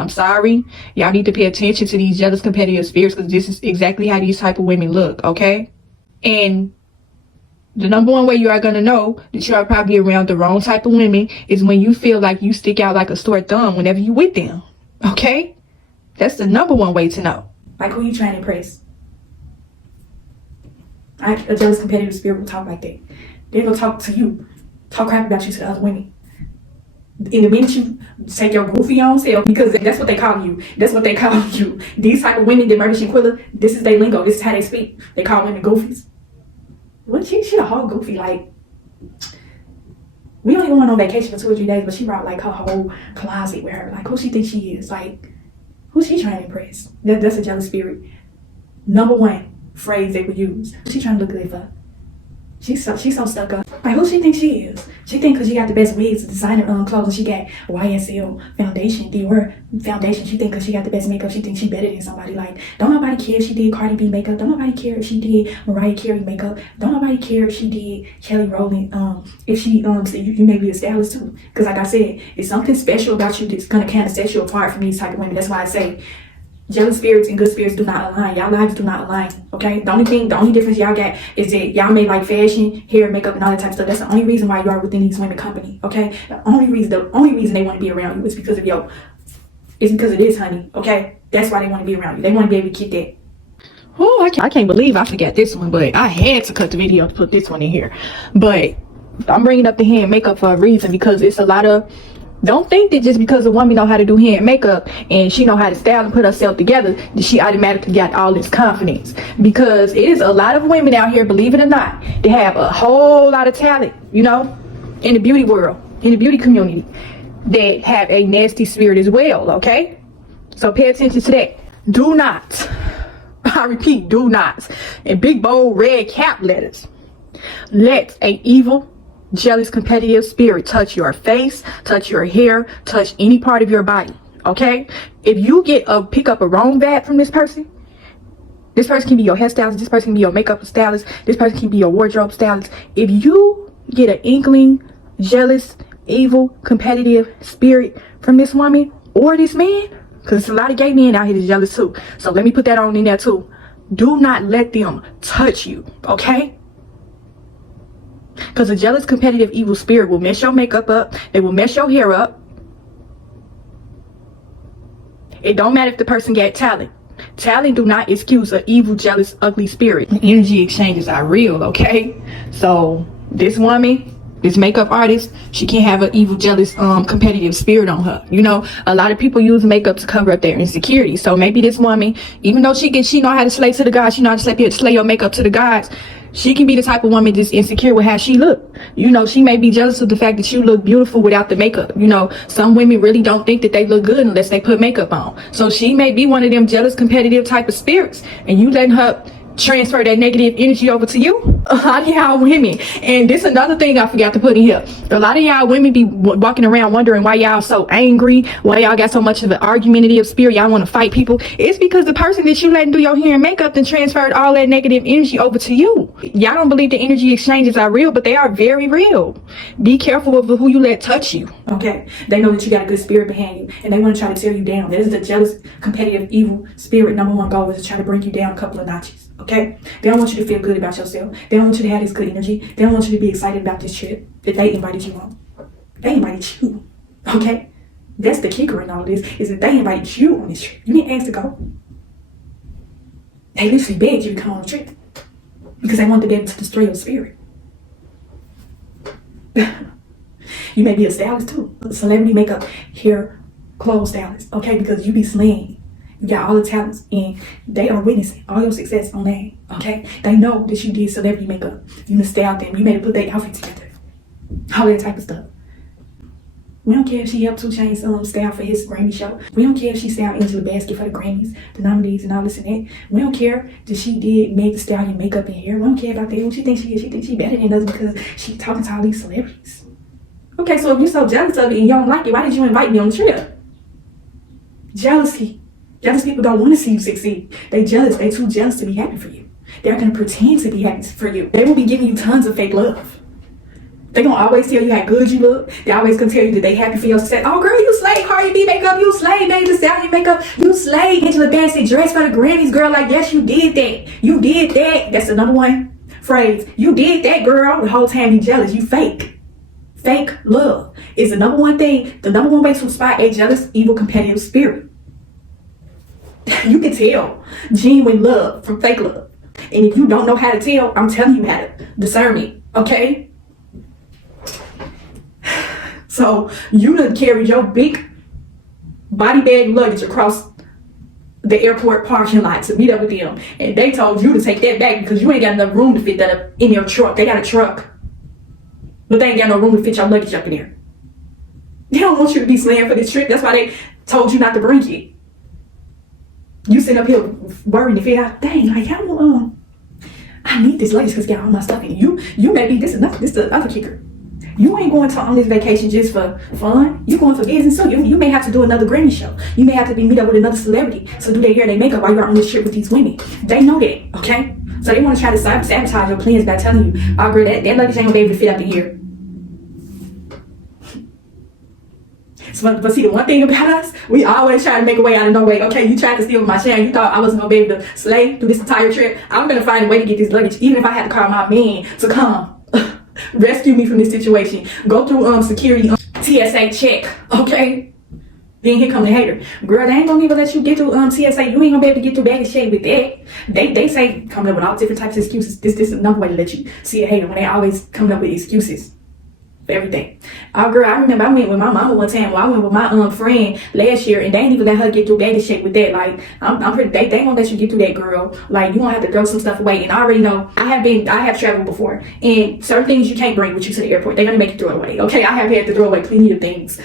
Y'all need to pay attention to these jealous competitive spirits because this is exactly how these type of women look, okay? And the number one way you are gonna know that you are probably around the wrong type of women is when you feel like you stick out like a sore thumb whenever you with them, okay? That's the number one way to know. Like, who you trying to impress? A jealous competitive spirit will talk like that. They're gonna talk to you, talk crap about you to the other women. In the minute you take your goofy on self, because that's what they call you. That's what they call you. These type of women that murder Shanquilla, this is their lingo. This is how they speak. They call women goofies. What, she a whole goofy. Like, we only went on vacation for 2 or 3 days, but she brought like her whole closet with her. Like, who she thinks she is? Like, who's she trying to impress? That's a jealous spirit. Number one phrase they would use. She trying to look good for. She's so stuck up. Like, who she thinks she is? She think because she got the best wigs, designer clothes, and she got YSL foundation, Dior foundation. She think because she got the best makeup, she thinks she better than somebody. Like, don't nobody care if she did Cardi B makeup. Don't nobody care if she did Mariah Carey makeup. Don't nobody care if she did Kelly Rowland. If she you may be a stylist too. Because like I said, it's something special about you that's gonna kind of set you apart from these type of women. That's why I say jealous spirits and good spirits do not align. Y'all lives do not align, okay? The only difference y'all got is that y'all may like fashion, hair, makeup, and all that type of stuff. That's the only reason why you are within these women company, okay? The only reason they want to be around you is because of it's because of this, honey, okay? That's why they want to be around you. They want to be able to keep that. Oh, I can't believe I forgot this one, but I had to cut the video to put this one in here. But I'm bringing up the hair and makeup for a reason, because it's a lot of... Don't think that just because a woman know how to do hair and makeup and she know how to style and put herself together, that she automatically got all this confidence. Because it is a lot of women out here, believe it or not, they have a whole lot of talent, you know, in the beauty world, in the beauty community, that have a nasty spirit as well, okay? So pay attention to that. Do not, I repeat, do not, in big bold red cap letters, let a evil, jealous, competitive spirit touch your face, touch your hair, touch any part of your body, okay? If you pick up a wrong vibe from this person can be your hairstylist, this person can be your makeup stylist, this person can be your wardrobe stylist. If you get an inkling, jealous, evil, competitive spirit from this woman or this man, because there's a lot of gay men out here that's jealous too, so let me put that on in there too. Do not let them touch you, okay? Because a jealous, competitive, evil spirit will mess your makeup up. They will mess your hair up. It don't matter if the person got talent. Talent do not excuse an evil, jealous, ugly spirit. Energy exchanges are real, okay? So this woman, this makeup artist, she can't have an evil, jealous, competitive spirit on her. You know, a lot of people use makeup to cover up their insecurity. So maybe this woman, even though she know how to slay to the gods, she know how to slay your makeup to the gods, she can be the type of woman that's insecure with how she look. You know, she may be jealous of the fact that you look beautiful without the makeup. You know, some women really don't think that they look good unless they put makeup on. So she may be one of them jealous, competitive type of spirits, and you letting her transfer that negative energy over to you. A lot of y'all women, and this is another thing I forgot to put in here, a lot of y'all women be walking around wondering why y'all so angry, why y'all got so much of an argumentative spirit, y'all want to fight people. It's because the person that you letting do your hair and makeup then transferred all that negative energy over to you. Y'all don't believe the energy exchanges are real, but they are very real. Be careful of who you let touch you, okay? They know that you got a good spirit behind you, and they want to try to tear you down. That is the jealous, competitive, evil spirit. Number one goal is to try to bring you down a couple of notches. Okay? They don't want you to feel good about yourself. They don't want you to have this good energy. They don't want you to be excited about this trip that they invited you on. They invited you. Okay? That's the kicker in all this, is that they invited you on this trip. You didn't ask to go. They literally begged you to come on the trip because they wanted to be able to destroy your spirit. You may be a stylist too. A celebrity makeup, hair, clothes stylist. Okay? Because you be slaying. You got all the talents, and they are witnessing all your success on that, okay? They know that you did celebrity makeup. You styled them. You made them put their outfit together. All that type of stuff. We don't care if she helped 2 Chainz style for his Grammy show. We don't care if she styled Angela Bassett for the Grammys, the nominees, and all this and that. We don't care that she did Meg Thee Stallion makeup and hair. We don't care about that. What she thinks she is? She thinks she better than us because she's talking to all these celebrities. Okay, so if you're so jealous of it and you don't like it, why did you invite me on the trip? Jealousy. Jealous people don't want to see you succeed. They jealous. They too jealous to be happy for you. They're going to pretend to be happy for you. They will be giving you tons of fake love. They're going to always tell you how good you look. They always going to tell you that they happy for your success. Oh, girl, you slay Cardi B makeup. You slay Meg Thee Stallion makeup. You slay Angela Bassett dress for the Grammys, girl. Like, yes, you did that. You did that. That's the number one phrase. You did that, girl. The whole time you jealous. You fake. Fake love is the number one thing. The number one way to spot a jealous, evil, competitive spirit. You can tell genuine love from fake love. And if you don't know how to tell, I'm telling you how to discern it, okay? So you done carried your big body bag luggage across the airport parking lot to meet up with them. And they told you to take that back because you ain't got enough room to fit that up in your truck. They got a truck, but they ain't got no room to fit your luggage up in there. They don't want you to be slammed for this trip. That's why they told you not to bring it. You sit up here worrying to figure out, dang, like, I need this luggage because got all my stuff in it. You may be, this is the other kicker. You ain't going on this vacation just for fun. You going for business. So you may have to do another Grammy show. You may have to meet up with another celebrity. So do their hair, their makeup while you're on this trip with these women. They know that, okay? So they want to try to sabotage your plans by telling you, oh girl, that luggage ain't gonna be able to fit out the year. So, but see, the one thing about us, we always try to make a way out of no way. Okay, you tried to steal my share. You thought I wasn't gonna be able to slay through this entire trip. I'm gonna find a way to get this luggage, even if I had to call my man to come rescue me from this situation. Go through security, TSA check. Okay. Then here come the hater. Girl, they ain't gonna even let you get through TSA. You ain't gonna be able to get through baggage check with that. They say coming up with all different types of excuses. This is another way to let you see a hater when they always coming up with excuses for everything. Oh girl, I remember I went with my mama one time. Well, I went with my friend last year, and they ain't even let her get through baggage check with that. Like, I'm pretty, they ain't gonna let you get through that, girl. Like, you gonna have to throw some stuff away. And I already know, I have traveled before, and certain things you can't bring with you to the airport. They're gonna make you throw it away. Okay, I have had to throw away plenty of things.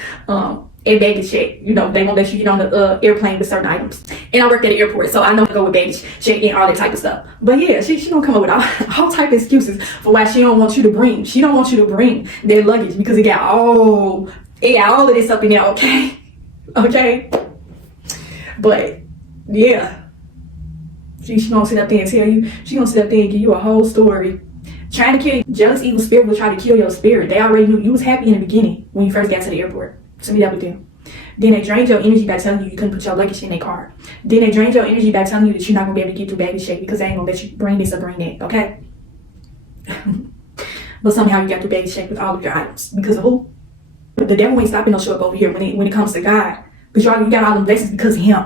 And baggage check, you know, they won't let you get on the airplane with certain items. And I work at the airport, so I know to go with baggage check and all that type of stuff. But yeah, she don't come up with all type of excuses for why she don't want you to bring. She don't want you to bring their luggage because it got all of this up in there. Okay, okay. But yeah, she gonna sit up there and tell you. She gonna sit up there and give you a whole story. Trying to kill you. Jealous evil spirit will try to kill your spirit. They already knew you was happy in the beginning when you first got to the airport. So meet up with them. Then they drained your energy by telling you couldn't put your luggage in their car. Then they drained your energy by telling you that you're not gonna be able to get through baggage check because they ain't gonna let you bring this or bring that, okay? But somehow you got through baggage check with all of your items. Because of who? The devil ain't stopping no show up over here when it comes to God. Because you got all them blessings because of him.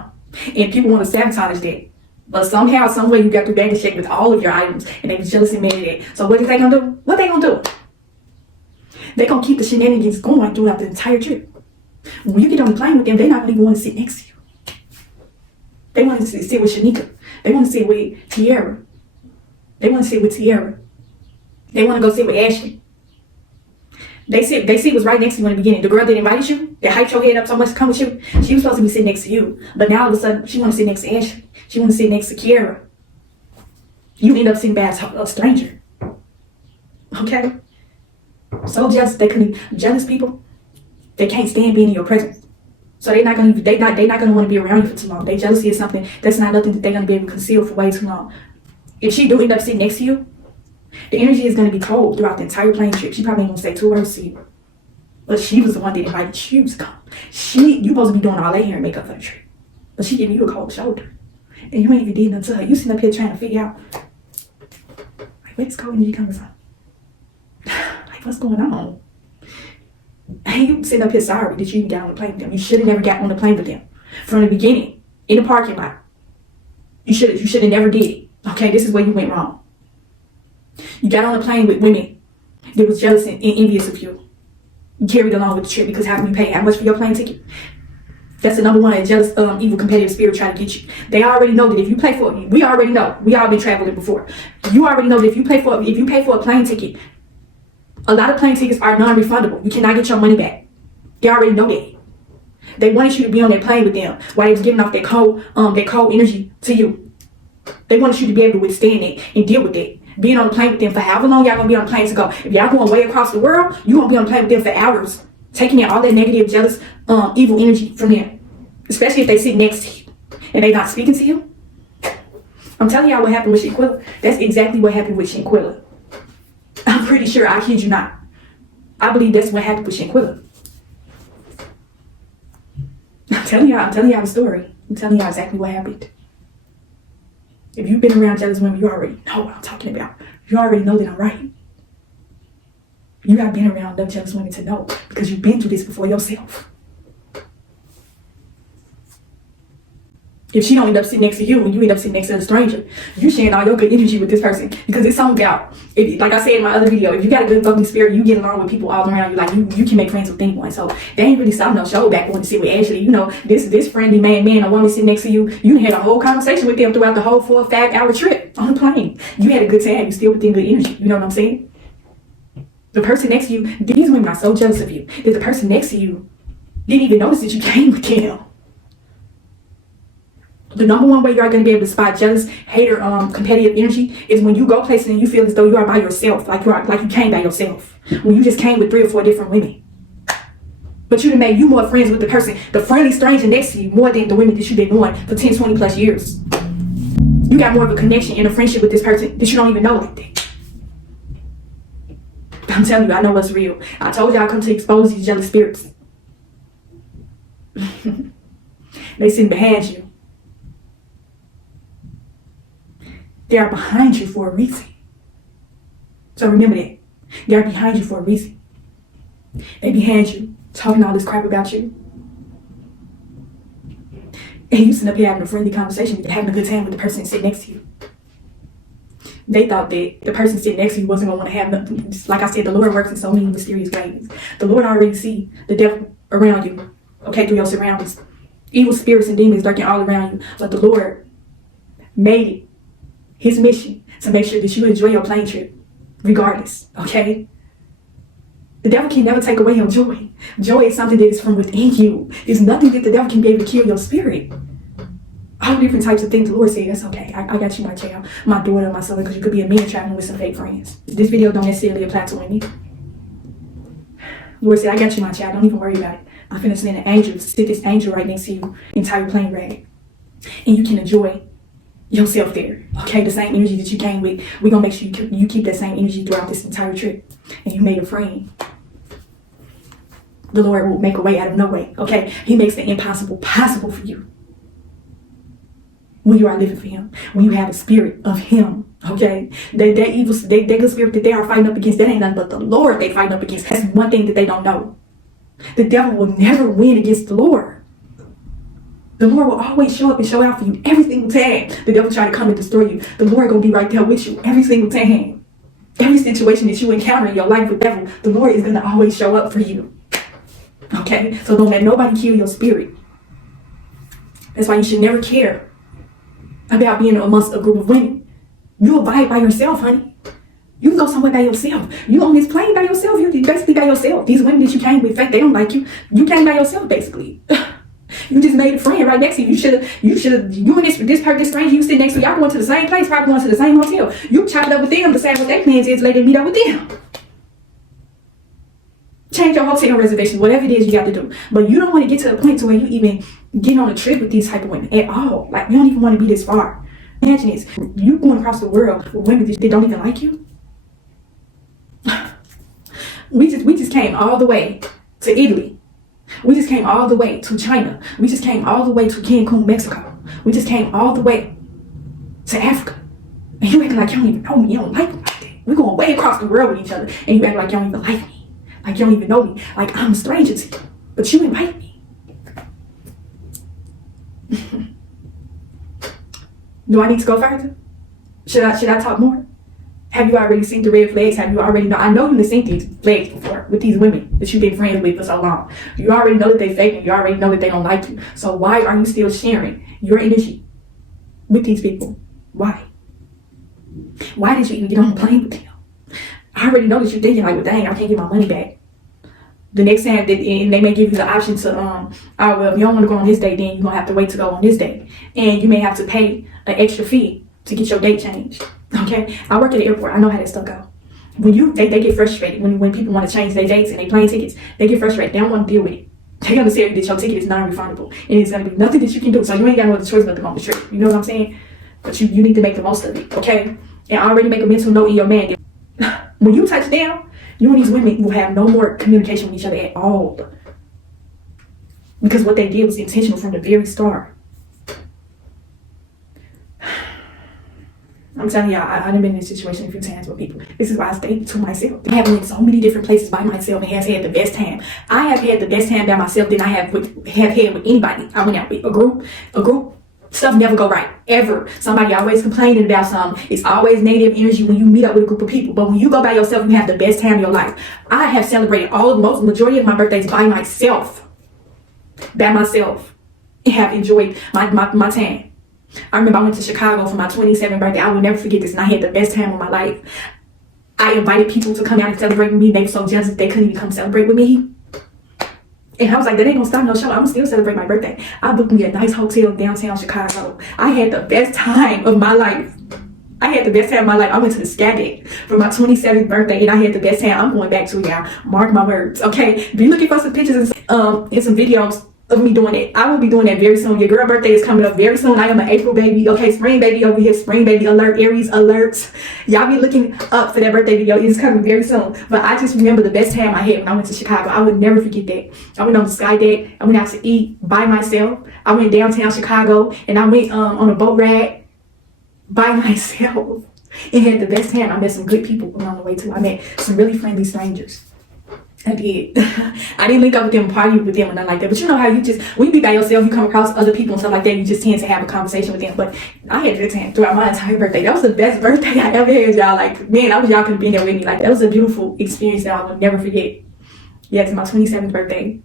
And people want to sabotage that. But somehow, some way you got through baggage check with all of your items and they was jealous and mad at it. So what is they gonna do? What they gonna do? They gonna keep the shenanigans going throughout the entire trip. When you get on the plane with them, they're not gonna even want to sit next to you. They want to sit with Shanika. They want to sit with Tiara. They want to sit with Tiara. They want to go sit with Ashley. They sit was right next to you in the beginning. The girl that invited you, that hyped your head up so much to come with you, she was supposed to be sitting next to you. But now all of a sudden, she want to sit next to Ashley. She want to sit next to Kiara. You end up sitting by a stranger. Okay? So jealous, jealous people, they can't stand being in your presence. So they're not gonna want to be around you for too long. Their jealousy is something that's not nothing that they're gonna be able to conceal for way too long. If she do end up sitting next to you, the energy is gonna be cold throughout the entire plane trip. She probably ain't gonna say 2 words to you. But she was the one that invited you to come. You supposed to be doing all that hair and makeup for the trip. But she giving you a cold shoulder. And you ain't even did nothing to her. You sitting up here trying to figure out, like, where this cold energy coming from? Like, what's going on? And you sitting up here sorry that you even got on the plane with them. You should have never got on the plane with them. From the beginning, in the parking lot. You should have never did it. Okay, this is where you went wrong. You got on the plane with women that was jealous and envious of you. You carried along with the trip because how you pay how much for your plane ticket? That's the number one jealous, evil, competitive spirit trying to get you. They already know that if you pay for it, we already know. We all been traveling before. You already know that if you pay for a plane ticket, a lot of plane tickets are non-refundable. You cannot get your money back. They already know that. They wanted you to be on that plane with them while they was giving off that cold energy to you. They wanted you to be able to withstand it and deal with it. Being on the plane with them for however long y'all gonna be on the plane to go. If y'all going way across the world, you gonna be on the plane with them for hours, taking in all that negative, jealous, evil energy from them. Especially if they sit next to you and they not speaking to you. I'm telling y'all what happened with Shanquella. That's exactly what happened with Shanquella. I'm pretty sure, I kid you not. I believe that's what happened with Shanquella. I'm telling y'all the story. I'm telling y'all exactly what happened. If you've been around jealous women, you already know what I'm talking about. You already know that I'm right. You got been around enough jealous women to know because you've been through this before yourself. If she don't end up sitting next to you and you end up sitting next to a stranger, you sharing all your good energy with this person because it's something about, like I said in my other video, if you got a good fucking spirit, you get along with people all around you, like you can make friends with anyone. So they ain't really stopping no show back when to sit with Ashley. You know, this friendly man or woman sitting next to you, you had a whole conversation with them throughout the whole 4 or 5 hour trip on the plane. You had a good time, you still within good energy. You know what I'm saying? The person next to you, these women are so jealous of you that the person next to you didn't even notice that you came with them. The number one way you are going to be able to spot jealous, hater, competitive energy is when you go places and you feel as though you are by yourself, like you came by yourself. When you just came with 3 or 4 different women. But you done made you more friends with the person, the friendly stranger next to you, more than the women that you've been knowing for 10, 20 plus years. You got more of a connection and a friendship with this person that you don't even know like that. I'm telling you, I know what's real. I told you I come to expose these jealous spirits. They sitting behind you. They are behind you for a reason. So remember that. They are behind you for a reason. They behind you, talking all this crap about you. And you sitting up here having a friendly conversation, having a good time with the person sitting next to you. They thought that the person sitting next to you wasn't going to want to have nothing. Just like I said, the Lord works in so many mysterious ways. The Lord already see the devil around you, okay, through your surroundings. Evil spirits and demons lurking all around you. But the Lord made it his mission to make sure that you enjoy your plane trip, regardless, okay? The devil can never take away your joy. Joy is something that is from within you. There's nothing that the devil can be able to kill your spirit. All different types of things. The Lord said, that's okay. I got you, my child, my daughter, my son, because you could be a man traveling with some fake friends. This video don't necessarily apply to women. The Lord said, I got you, my child. Don't even worry about it. I'm finna send an angel, sit this angel right next to you, entire plane ride. And you can enjoy yourself there. Okay, the same energy that you came with. We're gonna make sure you keep that same energy throughout this entire trip. And you made a friend. The Lord will make a way out of no way. Okay, he makes the impossible possible for you. When you are living for him, when you have a spirit of him, okay? That evil, that good spirit that they are fighting up against, that ain't nothing but the Lord they fighting up against. That's one thing that they don't know. The devil will never win against the Lord. The Lord will always show up and show out for you every single time the devil try to come and destroy you. The Lord gonna be right there with you every single time. Every situation that you encounter in your life with the devil, the Lord is gonna always show up for you. Okay? So don't let nobody kill your spirit. That's why you should never care about being amongst a group of women. You'll vibe by yourself, honey. You can go somewhere by yourself. You on this plane by yourself. You basically by yourself. These women that you came with, fake, they don't like you. You came by yourself, basically. You just made a friend right next to you. You and this stranger you sit next to, y'all going to the same place, probably going to the same hotel. You chop it up with them, decide what their plans is, later meet up with them. Change your hotel reservation, whatever it is you got to do. But you don't want to get to the point to where you even get on a trip with these type of women at all. Like, you don't even want to be this far. Imagine this. You going across the world with women that don't even like you. We just came all the way to Italy. We just came all the way to China. We just came all the way to Cancun, Mexico. We just came all the way to Africa. And you acting like you don't even know me. You don't like me like that. We're going way across the world with each other. And you act like you don't even like me. Like you don't even know me. Like I'm a stranger to you. But you invite me. Do I need to go further? Should I talk more? Have you already seen the red flags? Have you already know? I know you've seen these flags before with these women that you've been friends with for so long. You already know that they fake and you already know that they don't like you. So why are you still sharing your energy with these people? Why? Why did you even get on the plane with them? I already know that you're thinking like, well, dang, I can't get my money back. The next time, and they may give you the option to, well, if you don't want to go on this day, then you're going to have to wait to go on this day. And you may have to pay an extra fee to get your date changed. Okay? I work at the airport. I know how that stuff goes. When they get frustrated. When people want to change their dates and their plane tickets, they get frustrated. They don't want to deal with it. They're going to say that your ticket is non-refundable. And it's going to be nothing that you can do. So you ain't got no other choice but to go on the trip. You know what I'm saying? But you need to make the most of it. Okay? And already make a mental note in your mind. When you touch down, you and these women will have no more communication with each other at all. Because what they did was intentional from the very start. I'm telling y'all, I've been in this situation a few times with people. This is why I stay to myself. I have been in so many different places by myself and have had the best time. I have had the best time by myself than I have had with anybody. I went out with a group. Stuff never go right, ever. Somebody always complaining about something. It's always negative energy when you meet up with a group of people. But when you go by yourself, you have the best time of your life. I have celebrated majority of my birthdays by myself. By myself. And have enjoyed my time. I remember I went to Chicago for my 27th birthday. I will never forget this. And I had the best time of my life. I invited people to come out and celebrate with me. They were so jealous that they couldn't even come celebrate with me. And I was like, that ain't gonna stop no show. I'm gonna still celebrate my birthday. I booked me a nice hotel downtown Chicago. I had the best time of my life. I had the best time of my life. I went to the Sky Deck for my 27th birthday, and I had the best time. I'm going back to, y'all. Mark my words, okay? Be looking for some pictures and some videos of me doing it. I will be doing that very soon. Your girl birthday is coming up very soon. I am an April baby, okay? Spring baby over here. Spring baby alert. Aries alert. Y'all be looking up for that birthday video. It is coming very soon. But I just remember the best time I had when I went to Chicago. I would never forget that. I went on the Sky Deck. I went out to eat by myself. I went downtown Chicago, and I went on a boat ride by myself. It had the best time. I met some good people along the way too. I met some really friendly strangers. I did. I didn't link up with them, party with them, or nothing like that. But you know how you just, when you be by yourself, you come across other people and stuff like that, you just tend to have a conversation with them. But I had a good time throughout my entire birthday. That was the best birthday I ever had, y'all. Like, man, I wish y'all could have been there with me. Like, that was a beautiful experience that I will never forget. Yeah, it's my 27th birthday.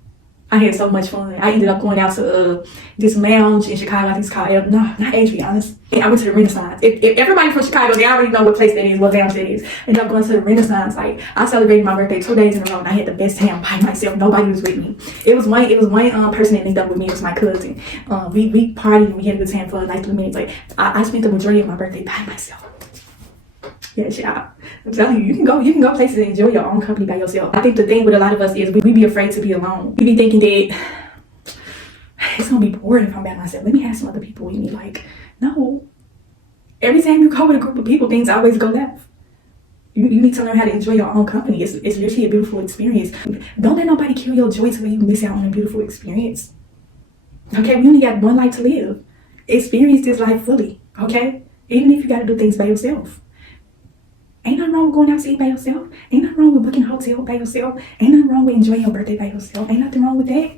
I had so much fun. I ended up going out to this lounge in Chicago. I think it's called, not Adriana's. And I went to the Renaissance. If everybody from Chicago, they already know what place that is, what lounge that is. Ended up going to the Renaissance. Like, I celebrated my birthday 2 days in a row, and I had the best time by myself. Nobody was with me. It was one person that linked up with me. It was my cousin. We partied and we had a good time for a nice 2 minutes. Like, I spent the majority of my birthday by myself. Yes, y'all. I'm telling you, you can go places and enjoy your own company by yourself. I think the thing with a lot of us is we be afraid to be alone. We be thinking that it's gonna be boring if I'm by myself. Let me have some other people with me. Like, no. Every time you go with a group of people, things always go left. You need to learn how to enjoy your own company. It's literally a beautiful experience. Don't let nobody kill your joy to where you miss out on a beautiful experience. Okay, we only got one life to live. Experience this life fully, okay? Even if you gotta do things by yourself. Ain't nothing wrong with going out to eat by yourself. Ain't nothing wrong with booking a hotel by yourself. Ain't nothing wrong with enjoying your birthday by yourself. Ain't nothing wrong with that.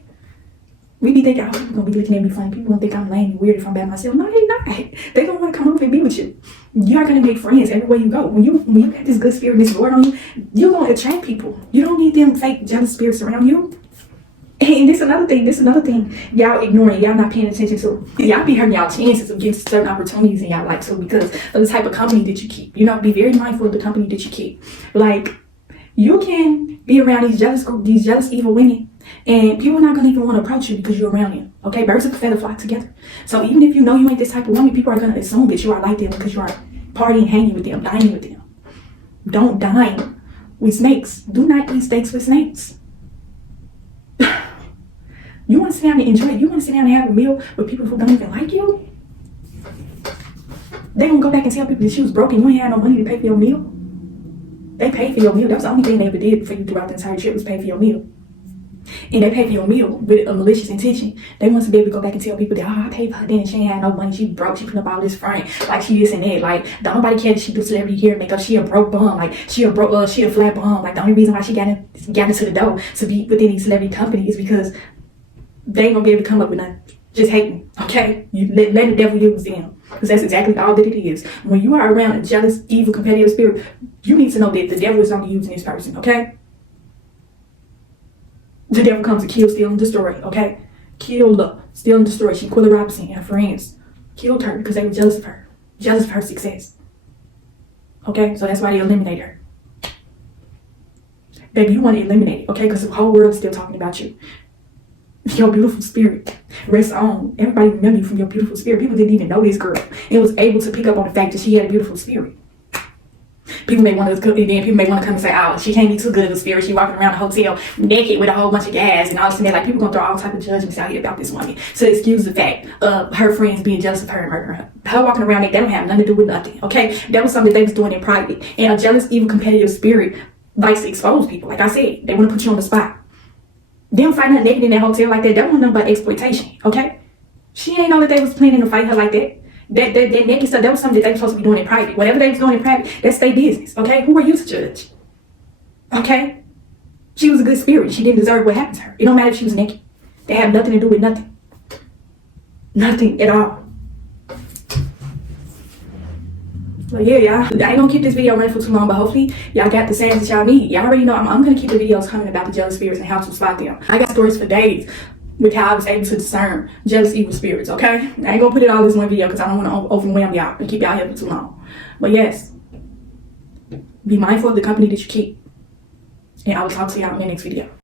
We be thinking, oh, people gonna be looking at me funny. People gonna think I'm lame and weird if I'm by myself. No, they not. They gonna want to come over and be with you. You are gonna make friends everywhere you go. When you got this good spirit, this Lord on you, you're gonna attract people. You don't need them fake jealous spirits around you. And this another thing y'all ignoring, y'all not paying attention to. Y'all be hurting y'all chances of getting certain opportunities in y'all life too because of the type of company that you keep. You know, be very mindful of the company that you keep. Like, you can be around these jealous evil women, and people are not gonna even want to approach you because you're around them. Okay, birds of a feather flock together. So even if you know you ain't this type of woman, people are gonna assume that you are like them because you are partying, hanging with them, dining with them. Don't dine with snakes. Do not eat steaks with snakes. You want to sit down and enjoy it? You want to sit down and have a meal with people who don't even like you? They gonna go back and tell people that she was broke and you ain't had no money to pay for your meal? They paid for your meal. That was the only thing they ever did for you throughout the entire trip was pay for your meal. And they paid for your meal with a malicious intention. They want to be able to go back and tell people that, oh, I paid for her then and she ain't had no money. She broke. She put up all this front. Like, she this and that. Like, don't nobody care that she do celebrity hair makeup. She a broke bum. Like, she a flat bum. Like, the only reason why she got into the dough to be within these celebrity companies is because they ain't gonna be able to come up with nothing. Just hating, okay? You let the devil use them. Because that's exactly all that it is. When you are around a jealous, evil, competitive spirit, you need to know that the devil is only using this person, okay? The devil comes to kill, steal, and destroy, okay? Kill, steal, and destroy. Shaquilla Robinson and her friends killed her because they were jealous of her. Jealous of her success. Okay? So that's why they eliminated her. Baby, you want to eliminate it, okay? Because the whole world is still talking about you. Your beautiful spirit rests on. Everybody remember you from your beautiful spirit. People didn't even know this girl and was able to pick up on the fact that she had a beautiful spirit. People may want to come and say, oh, she can't be too good of a spirit. She walking around the hotel naked with a whole bunch of gas and all this and that. Like, people gonna throw all type of judgments out here about this woman to excuse the fact of her friends being jealous of her and murdering her. Her walking around naked, that don't have nothing to do with nothing, okay? That was something they was doing in private. And a jealous, evil, competitive spirit likes to expose people. Like I said, they want to put you on the spot. Them fighting her naked in that hotel like that wasn't nothing but exploitation, okay? She ain't know that they was planning to fight her like that. That naked stuff, that was something that they were supposed to be doing in private. Whatever they was doing in private, that's their business, okay? Who are you to judge? Okay? She was a good spirit. She didn't deserve what happened to her. It don't matter if she was naked. They have nothing to do with nothing. Nothing at all. But yeah, y'all, I ain't gonna keep this video running for too long, but hopefully y'all got the sayings that y'all need. Y'all already know I'm gonna keep the videos coming about the jealous spirits and how to spot them. I got stories for days with how I was able to discern jealous, evil spirits, okay? I ain't gonna put it all in this one video because I don't want to overwhelm y'all and keep y'all here for too long. But yes, be mindful of the company that you keep. And I will talk to y'all in the next video.